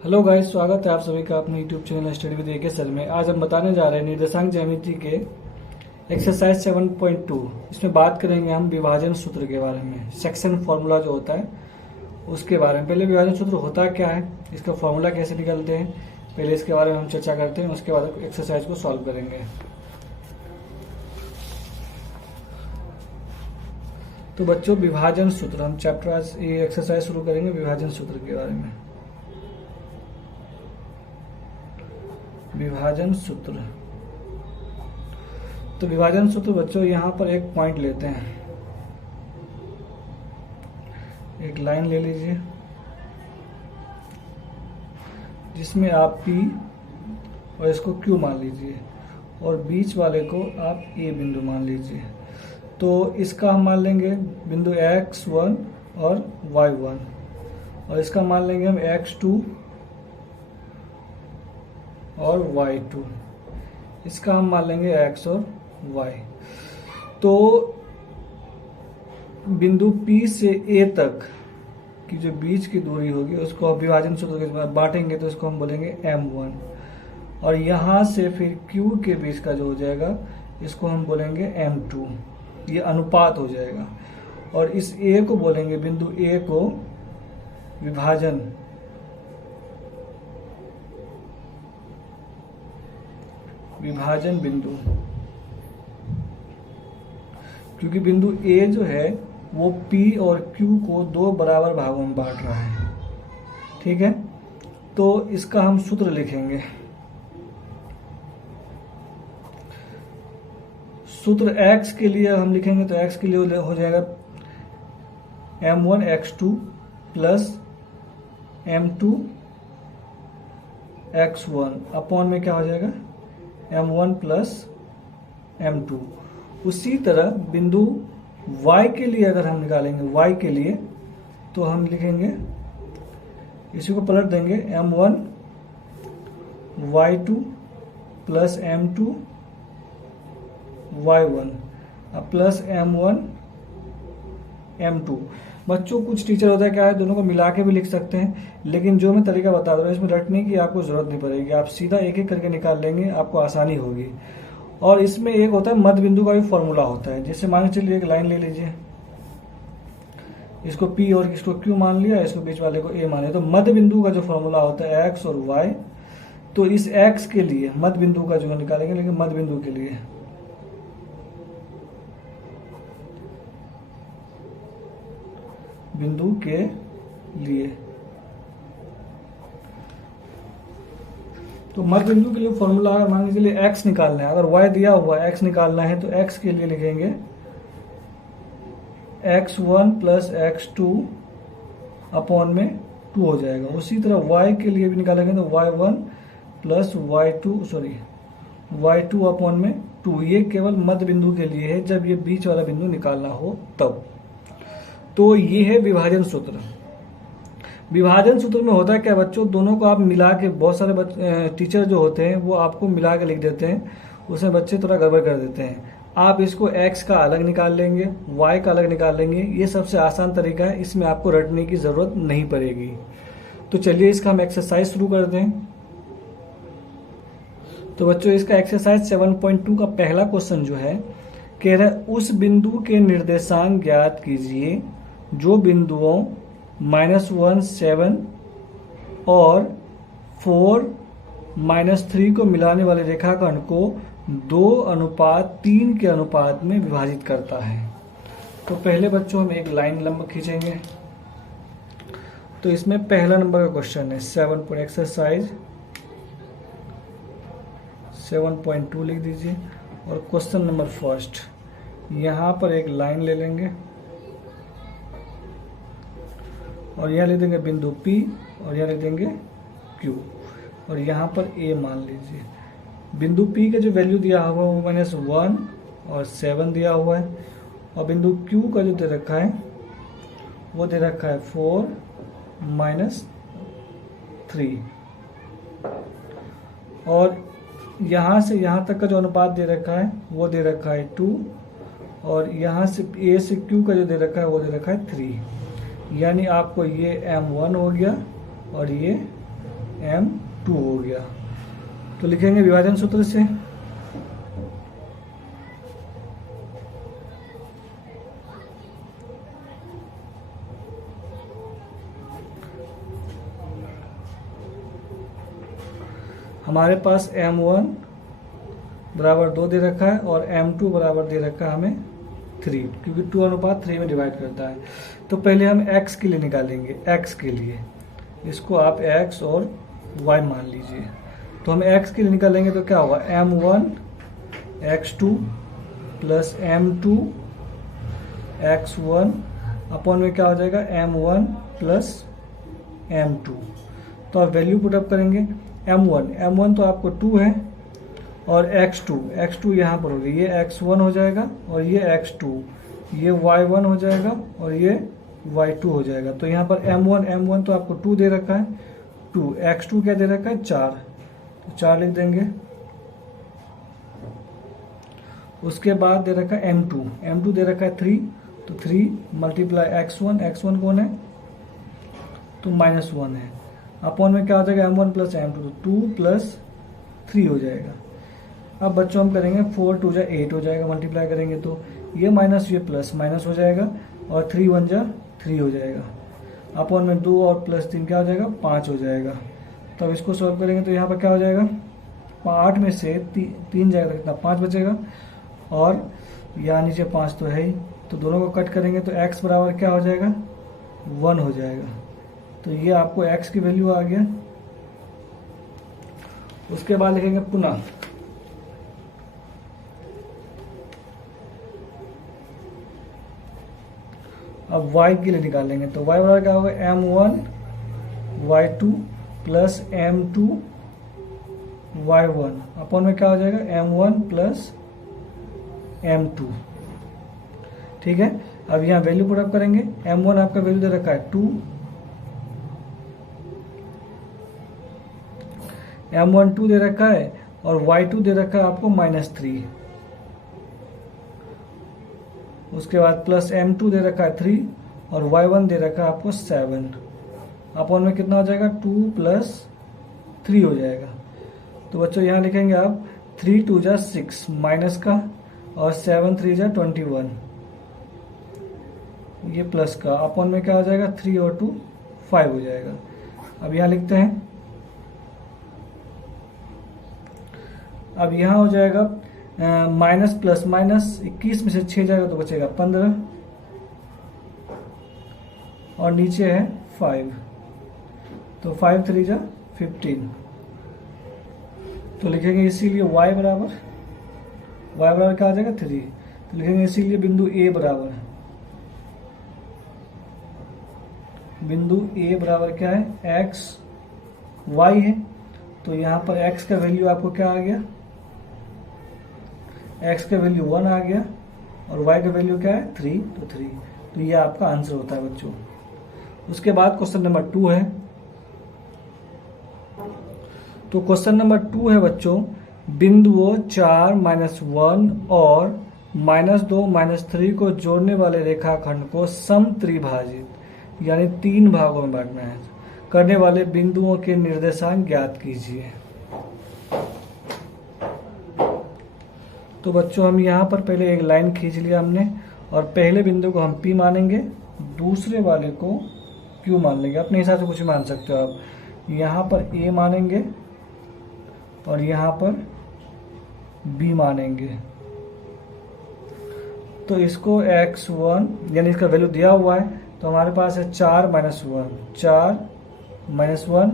Hello guys, स्वागत है आप सभी का अपने YouTube channel study with AK sir में। आज हम बताने जा रहे हैं निर्देशांक ज्यामिति के एक्सरसाइज 7.2। इसमें बात करेंगे हम विभाजन सूत्र के बारे में, सेक्शन फॉर्मूला जो होता है उसके बारे में। पहले विभाजन सूत्र होता क्या है, इसका फॉर्मूला कैसे निकलते हैं, पहले इसके बारे में हम चर्चा करते हैं, उसके बाद एक्सरसाइज को सॉल्व करेंगे। तो बच्चों, विभाजन सूत्र, हम चैप्टर आज ये एक्सरसाइज शुरू करेंगे विभाजन सूत्र के बारे में। विभाजन सूत्र, तो विभाजन सूत्र बच्चों यहां पर एक पॉइंट लेते हैं, एक लाइन ले लीजिए जिसमें आप P और इसको Q मान लीजिए और बीच वाले को आप A बिंदु मान लीजिए। तो इसका हम मान लेंगे बिंदु X1 और Y1 और इसका मान लेंगे हम X2 और Y2, इसका हम मान लेंगे X और Y। तो बिंदु P से A तक की जो बीच की दूरी होगी उसको आप विभाजन सूत्र के बाद बांटेंगे तो इसको हम बोलेंगे M1 और यहां से फिर Q के बीच का जो हो जाएगा इसको हम बोलेंगे M2। ये अनुपात हो जाएगा और इस A को बोलेंगे, बिंदु A को विभाजन बिंदु, क्योंकि बिंदु A जो है वो P और Q को दो बराबर भागों में बांट रहा है। ठीक है, तो इसका हम सूत्र लिखेंगे। सूत्र x के लिए हम लिखेंगे तो x के लिए हो जाएगा M1 X2 plus M2 X1 upon में क्या हो जाएगा M1 प्लस M2। उसी तरह बिंदु y के लिए अगर हम निकालेंगे, y के लिए तो हम लिखेंगे, इसी को पलट देंगे, M1 Y2 plus M2 Y1 plus M1 M2। बच्चों कुछ टीचर होता है क्या है, दोनों को मिला के भी लिख सकते हैं, लेकिन जो मैं तरीका बता रहा हूँ इसमें रटने की आपको जरूरत नहीं पड़ेगी, आप सीधा एक एक करके निकाल लेंगे, आपको आसानी होगी। और इसमें एक होता है मध्य बिंदु का भी फॉर्मूला होता है। जैसे मान के चलिए एक लाइन ले लीजिए, इसको P और इसको Q मान लिया, इसको बीच वाले को A मान लिया। तो मध्य बिंदु का जो फॉर्मूला होता है X और Y, तो इस X के लिए मध्य बिंदु का जो निकालेंगे, लेकिन मध्य बिंदु के लिए बिंदु के लिए, तो मध्य बिंदु के लिए फॉर्मूला मान के चलिए x निकालना है, अगर y दिया हुआ x निकालना है तो x के लिए लिखेंगे x1 प्लस x2 अपॉन में 2 हो जाएगा। उसी तरह y के लिए भी निकालेंगे तो y1 प्लस y2 अपॉन में 2। ये केवल मध्य बिंदु के लिए है, जब ये बीच वाला बिंदु निकालना हो तब। तो ये है विभाजन सूत्र। विभाजन सूत्र में होता है क्या बच्चों, दोनों को आप मिला के, बहुत सारे टीचर जो होते हैं वो आपको मिला के लिख देते हैं, उसमें बच्चे थोड़ा गड़बड़ कर देते हैं। आप इसको x का अलग निकाल लेंगे, y का अलग निकाल लेंगे, ये सबसे आसान तरीका है, इसमें आपको रटने की जरूरत नहीं पड़ेगी। तो चलिए इसका हम एक्सरसाइज शुरू कर दें। तो बच्चों, इसका एक्सरसाइज 7.2 का पहला क्वेश्चन जो है, कह रहा है उस बिंदु के निर्देशांक ज्ञात कीजिए जो बिंदुओं -1 7 और 4 -3 को मिलाने वाले रेखाखंड को 2:3 के अनुपात में विभाजित करता है। तो पहले बच्चों हम एक लाइन लंबा खींचेंगे। तो इसमें पहला नंबर का क्वेश्चन है 7 एक्सरसाइज 7.2 लिख दीजिए और क्वेश्चन नंबर फर्स्ट, यहां पर एक लाइन ले लेंगे और यहाँ लिख देंगे बिंदु P और यहाँ लिख देंगे Q और यहाँ पर A मान लीजिए। बिंदु P का जो वैल्यू दिया हुआ है वो -1 और 7 दिया हुआ है और बिंदु Q का जो दे रखा है वो दे रखा है 4 -3 और यहाँ से यहाँ तक का जो अनुपात दे रखा है वो दे रखा है 2 और यहाँ से A से Q का जो दे रखा है वो दे रखा है 3। यानी आपको ये M1 हो गया और ये M2 हो गया। तो लिखेंगे विभाजन सूत्र से हमारे पास M1 बराबर 2 दे रखा है और M2 बराबर दे रखा है हमें 3, क्योंकि 2:3 में डिवाइड करता है। तो पहले हम x के लिए निकालेंगे, x के लिए इसको आप x और y मान लीजिए। तो हम x के लिए निकालेंगे तो क्या होगा, M1 x2 plus M2 x1 upon में क्या हो जाएगा, M1 प्लस M2। तो आप वैल्यू पुटअप करेंगे। M1 तो आपको 2 है और x2 यहाँ पर होगी, ये x1 हो जाएगा और ये x2, ये y1 हो जाएगा और ये y2 हो जाएगा। तो यहाँ पर M1 तो आपको 2 दे रखा है, 2, x2 क्या दे रखा है, 4, तो 4 लिख देंगे। उसके बाद दे रखा है M2 दे रखा है 3, तो 3 मल्टीप्लाई x1 कौन है, तो -1 है, अपॉन में क्या हो जाएगा M1 प्लस M2, तो 2 प्लस 3 हो जाएगा। अब बच्चों हम करेंगे 4 2 जा 8 हो जाएगा, मल्टीप्लाई करेंगे तो ये माइनस ये प्लस माइनस हो जाएगा और 3 1 जा 3 हो जाएगा, अपॉन में 2 और प्लस 3 क्या हो जाएगा, 5 हो जाएगा। तो अब इसको सॉल्व करेंगे तो यहाँ पर क्या हो जाएगा, 8 में से 3 जाएगा, कितना 5 बचेगा और यहाँ नीचे 5 तो है ही, तो दोनों को कट करेंगे तो x बराबर क्या हो जाएगा, 1 हो जाएगा। तो ये आपको x की वैल्यू आ गया। उसके बाद लिखेंगे पुनः अब y के लिए निकालेंगे तो y बराबर क्या होगा, M1 y2 plus M2 y1 upon में क्या हो जाएगा, M1 प्लस M2। ठीक है, अब यहाँ वैल्यू पुटअप करेंगे। M1 आपका वैल्यू दे रखा है 2, M1 2 दे रखा है और y2 दे रखा है आपको -3। उसके बाद प्लस M2 दे रखा है 3 और y1 दे रखा है आपको 7, अपॉन में कितना हो जाएगा, 2 प्लस 3 हो जाएगा। तो बच्चों यहाँ लिखेंगे आप 3 2 जा 6 माइनस का और 7 3 जा 21, ये प्लस का, अपॉन में क्या हो जाएगा, 3 और 2 5 हो जाएगा। अब यहाँ लिखते हैं, अब यहाँ हो जाएगा माइनस प्लस माइनस, 21 में से 6 जाएगा तो बचेगा 15 और नीचे है 5, तो 5 3 जा 15। तो लिखेंगे इसीलिए y बराबर क्या आ जाएगा 3। तो लिखेंगे इसीलिए बिंदु A बराबर क्या है, x y है। तो यहाँ पर x का वैल्यू आपको क्या आ गया, x का वैल्यू 1 आ गया और y का वैल्यू क्या है 3, तो 3। तो ये आपका आंसर होता है बच्चों। उसके बाद क्वेश्चन नंबर 2 है। तो क्वेश्चन नंबर 2 है बच्चों, बिंदुओं 4 -1 और -2 -3 को जोड़ने वाले रेखाखंड को समत्रिभाजित यानी 3 भागों में बांटना है, करने वाले बिंदुओं के निर्देशांक ज्ञात कीजिए। तो बच्चों हम यहाँ पर पहले एक लाइन खींच लिया हमने और पहले बिंदु को हम P मानेंगे, दूसरे वाले को Q मान लेंगे, अपने हिसाब से कुछ मान सकते हो आप। यहाँ पर A मानेंगे और यहाँ पर B मानेंगे। तो इसको x1 यानी इसका वैल्यू दिया हुआ है, तो हमारे पास है 4 -1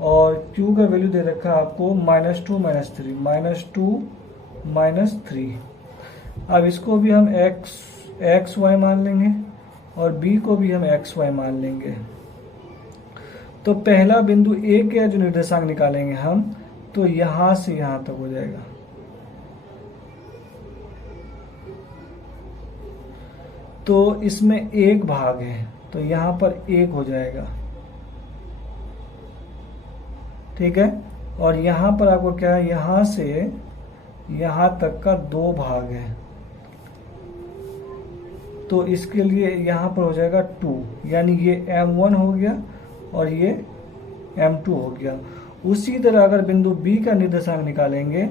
और Q का वैल्यू दे रखा है आपको -2 -3। अब इसको भी हम x y मान लेंगे और B को भी हम x y मान लेंगे। तो पहला बिंदु A के जो निर्देशांक निकालेंगे हम, तो यहां से यहां तक हो जाएगा। तो इसमें एक भाग है तो यहां पर 1 हो जाएगा, ठीक है। और यहां पर आपको क्या है, यहां से यहां तक का 2 भाग है, तो इसके लिए यहां पर हो जाएगा 2, यानी ये M1 हो गया और ये M2 हो गया। उसी तरह अगर बिंदु बी का निर्देशांक निकालेंगे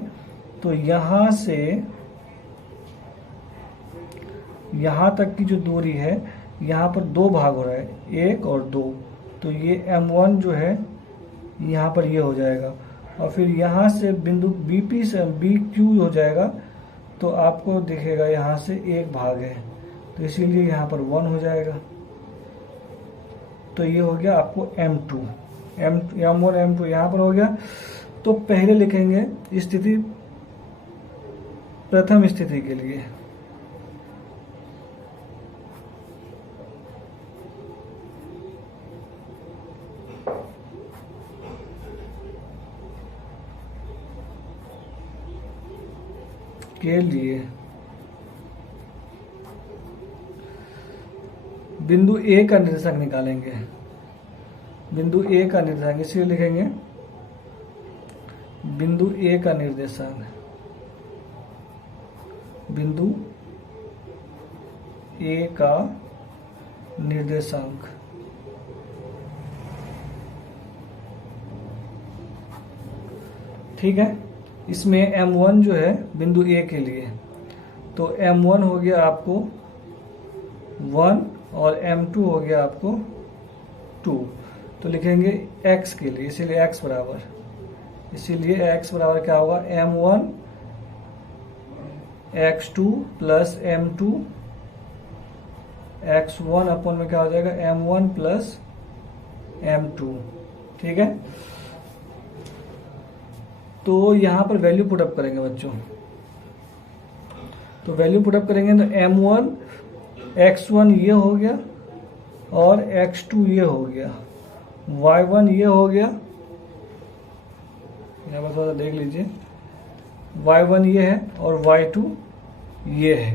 तो यहां से यहां तक की जो दूरी है, यहां पर दो भाग हो रहा है, 1 और 2, तो ये m1 जो है यहाँ पर ये हो जाएगा। और फिर यहाँ से बिंदु BP से BQ हो जाएगा, तो आपको दिखेगा यहाँ से 1 भाग है, तो इसीलिए यहाँ पर 1 हो जाएगा। तो ये हो गया आपको M2, M1 M2 यहाँ पर हो गया। तो पहले लिखेंगे स्थिति, प्रथम स्थिति के लिए बिंदु ए का निर्देशांक निकालेंगे। बिंदु ए का निर्देशांक इसलिए लिखेंगे बिंदु ए का निर्देशांक, बिंदु ए का निर्देशांक। ठीक है, इसमें M1 जो है बिंदु ए के लिए, तो M1 हो गया आपको 1 और M2 हो गया आपको 2। तो लिखेंगे x के लिए, इसीलिए x बराबर, इसीलिए x बराबर क्या होगा, M1 x2 plus M2 x1 अपन में क्या हो जाएगा, M1 प्लस M2। ठीक है, तो यहां पर वैल्यू पुटअप करेंगे बच्चों। तो वैल्यू पुटअप करेंगे तो M1 x1 ये हो गया और x2 ये हो गया, y1 ये हो गया, यहाँ पर थोड़ा देख लीजिए, y1 ये है और y2 ये है।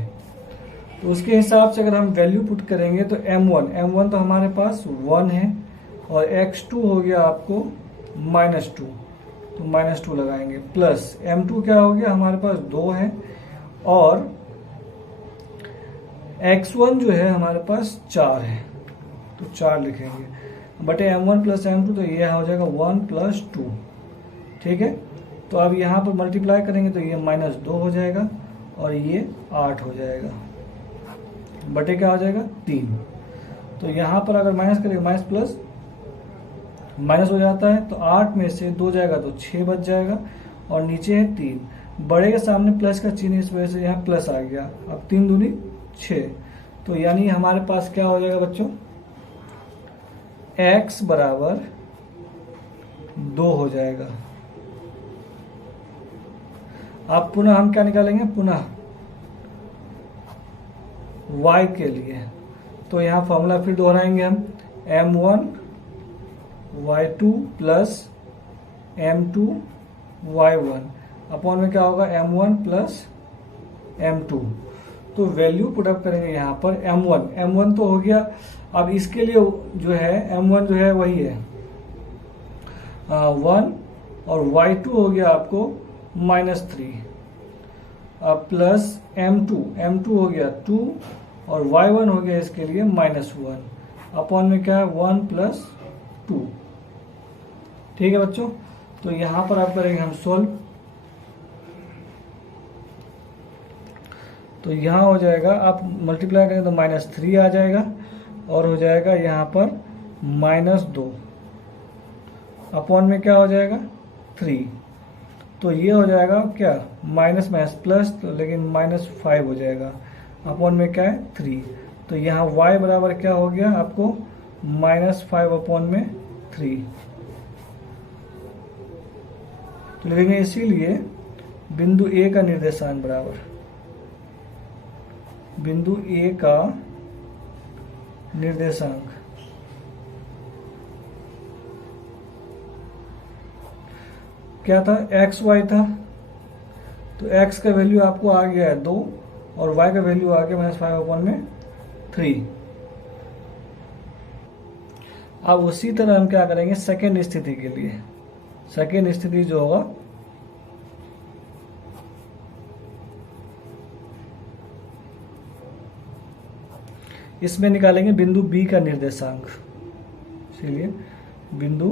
तो उसके हिसाब से अगर हम वैल्यू पुट करेंगे तो M1 तो हमारे पास 1 है और x2 हो गया आपको -2, तो -2 लगाएंगे, प्लस M2 क्या हो गया, हमारे पास 2 है और x1 जो है हमारे पास 4 है, तो 4 लिखेंगे बटे M1 प्लस M2, तो ये हो जाएगा 1 प्लस 2। ठीक है, तो अब यहाँ पर मल्टीप्लाई करेंगे तो ये -2 हो जाएगा और ये 8 हो जाएगा, बटे क्या हो जाएगा 3। तो यहाँ पर अगर माइनस करेंगे, माइनस प्लस माइनस हो जाता है, तो 8 में से 2 जाएगा तो 6 बच जाएगा और नीचे है 3, बड़े के सामने प्लस का चिन्ह, इस वजह से यहाँ प्लस आ गया। अब 3 दूनी 6, तो यानी हमारे पास क्या हो जाएगा बच्चों, x बराबर 2 हो जाएगा। अब पुनः हम क्या निकालेंगे, पुनः y के लिए, तो यहाँ फॉर्मूला फिर दोहराएंगे हम, M1 y2 plus M2 y1 upon में क्या होगा, M1 प्लस M2। तो वैल्यू पुटअप करेंगे यहाँ पर M1 तो हो गया। अब इसके लिए जो है M1 जो है वही है 1 और y2 हो गया आपको -3, अब प्लस M2 हो गया 2 और y1 हो गया इसके लिए -1 अपॉन में क्या है 1 प्लस 2। ठीक है बच्चों, तो यहां पर आप करेंगे हम सोल्व, तो यहां हो जाएगा, आप मल्टीप्लाई करेंगे तो -3 आ जाएगा और हो जाएगा यहां पर -2 अपॉन में क्या हो जाएगा 3, तो ये हो जाएगा क्या माइनस माइनस प्लस, तो लेकिन -5 हो जाएगा अपॉन में क्या है 3। तो यहाँ y बराबर क्या हो गया आपको -5 अपॉन में 3। तो लिखेंगे इसीलिए बिंदु ए का निर्देशांक बराबर, बिंदु ए का निर्देशांक क्या था, एक्स वाई था, तो x का वैल्यू आपको आ गया है 2 और y का वैल्यू आ गया -5 अपॉन में 3। अब उसी तरह हम क्या करेंगे सेकेंड स्थिति के लिए, सेकेंड स्थिति जो होगा इसमें निकालेंगे बिंदु B का निर्देशांक, इसीलिए बिंदु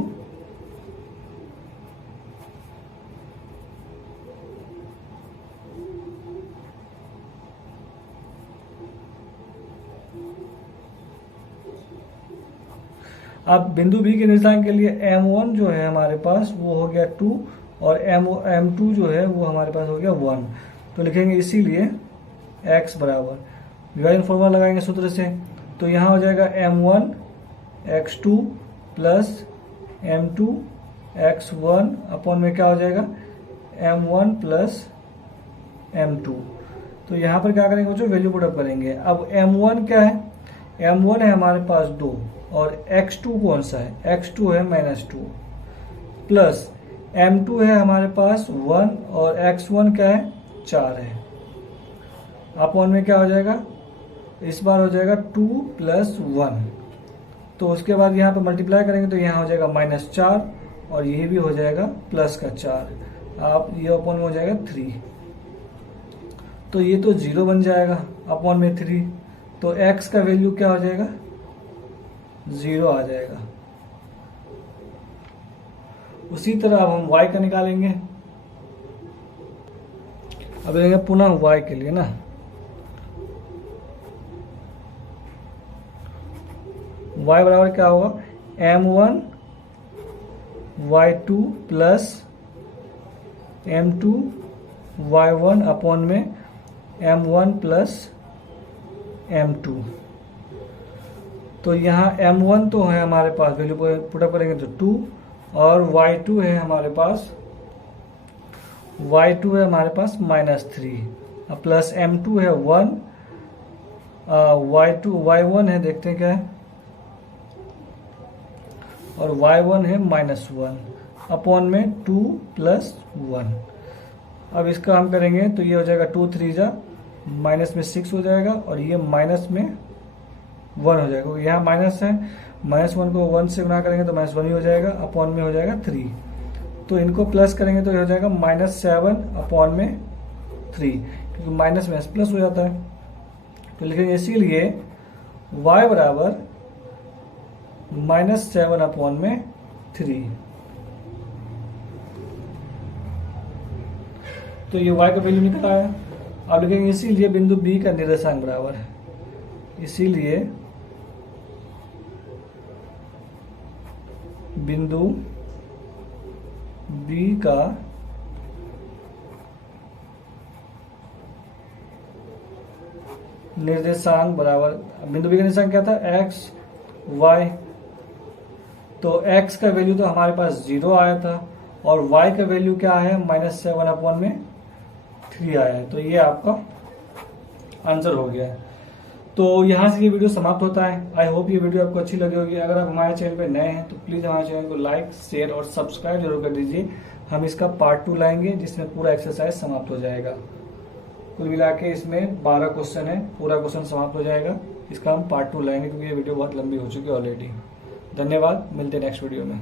अब बिंदु बी के निर्देशांक के लिए m1 जो है हमारे पास वो हो गया 2 और m2 जो है वो हमारे पास हो गया 1। तो लिखेंगे इसीलिए x बराबर विभाजन फॉर्मूला लगाएंगे सूत्र से, तो यहाँ हो जाएगा m1 x2 plus m2 x1 upon में क्या हो जाएगा m1 प्लस m2। तो यहाँ पर क्या करेंगे बच्चों, वैल्यू पुट अप करेंगे। अब m1 क्या है, m1 है हमारे पास 2 और x2 कौन सा है, x2 है -2 प्लस m2 है हमारे पास 1 और x1 क्या है 4 है। अपॉन में क्या हो जाएगा, इस बार हो जाएगा 2 प्लस 1। तो उसके बाद यहाँ पर मल्टीप्लाई करेंगे तो यहाँ हो जाएगा -4 और ये भी हो जाएगा प्लस का 4। आप ये अपॉन में हो जाएगा 3, तो ये तो 0 बन जाएगा अपॉन में 3। तो x का वैल्यू क्या हो जाएगा 0 आ जाएगा। उसी तरह अब हम y का निकालेंगे। अब लेंगे पुनः y के लिए ना, y बराबर क्या होगा m1 y2 plus m2 y1 upon में m1 प्लस m2। तो यहाँ m1 तो है हमारे पास, वैल्यू पुटअप करेंगे तो 2 और y2 है हमारे पास, y2 है हमारे पास -3 प्लस m2 है 1, y1 है देखते हैं क्या है, और y1 है -1 अपॉन में 2 प्लस 1। अब इसका हम करेंगे तो ये हो जाएगा 2 3 जा माइनस में 6 हो जाएगा और ये माइनस में 1 हो जाएगा। यहाँ माइनस है, -1 को 1 से गुना करेंगे तो -1 ही हो जाएगा, अपॉन में हो जाएगा 3। तो इनको प्लस करेंगे तो ये हो जाएगा -7 अपॉन में 3, क्योंकि माइनस में प्लस हो जाता है। तो लिखेंगे इसीलिए y बराबर -7 अपॉन में 3। तो ये y का वैल्यू निकल आया। अब लिखेंगे इसीलिए बिंदु B का निर्देशांक बराबर है, इसीलिए बिंदु B का निर्देशांक बराबर, बिंदु B का निर्देशांक क्या था x y, तो x का वैल्यू तो हमारे पास 0 आया था और y का वैल्यू क्या है -7 अपॉन में 3 आया है। तो ये आपका आंसर हो गया है। तो यहाँ से ये वीडियो समाप्त होता है। आई होप ये वीडियो आपको अच्छी लगी होगी। अगर आप हमारे चैनल पर नए हैं तो प्लीज़ हमारे चैनल को लाइक शेयर और सब्सक्राइब जरूर कर दीजिए। हम इसका पार्ट 2 लाएंगे जिसमें पूरा एक्सरसाइज समाप्त हो जाएगा। कुल मिला के इसमें 12 क्वेश्चन है, पूरा क्वेश्चन समाप्त हो जाएगा। इसका हम पार्ट 2 लाएंगे क्योंकि ये वीडियो बहुत लंबी हो चुकी है ऑलरेडी। धन्यवाद, मिलते हैं नेक्स्ट वीडियो में।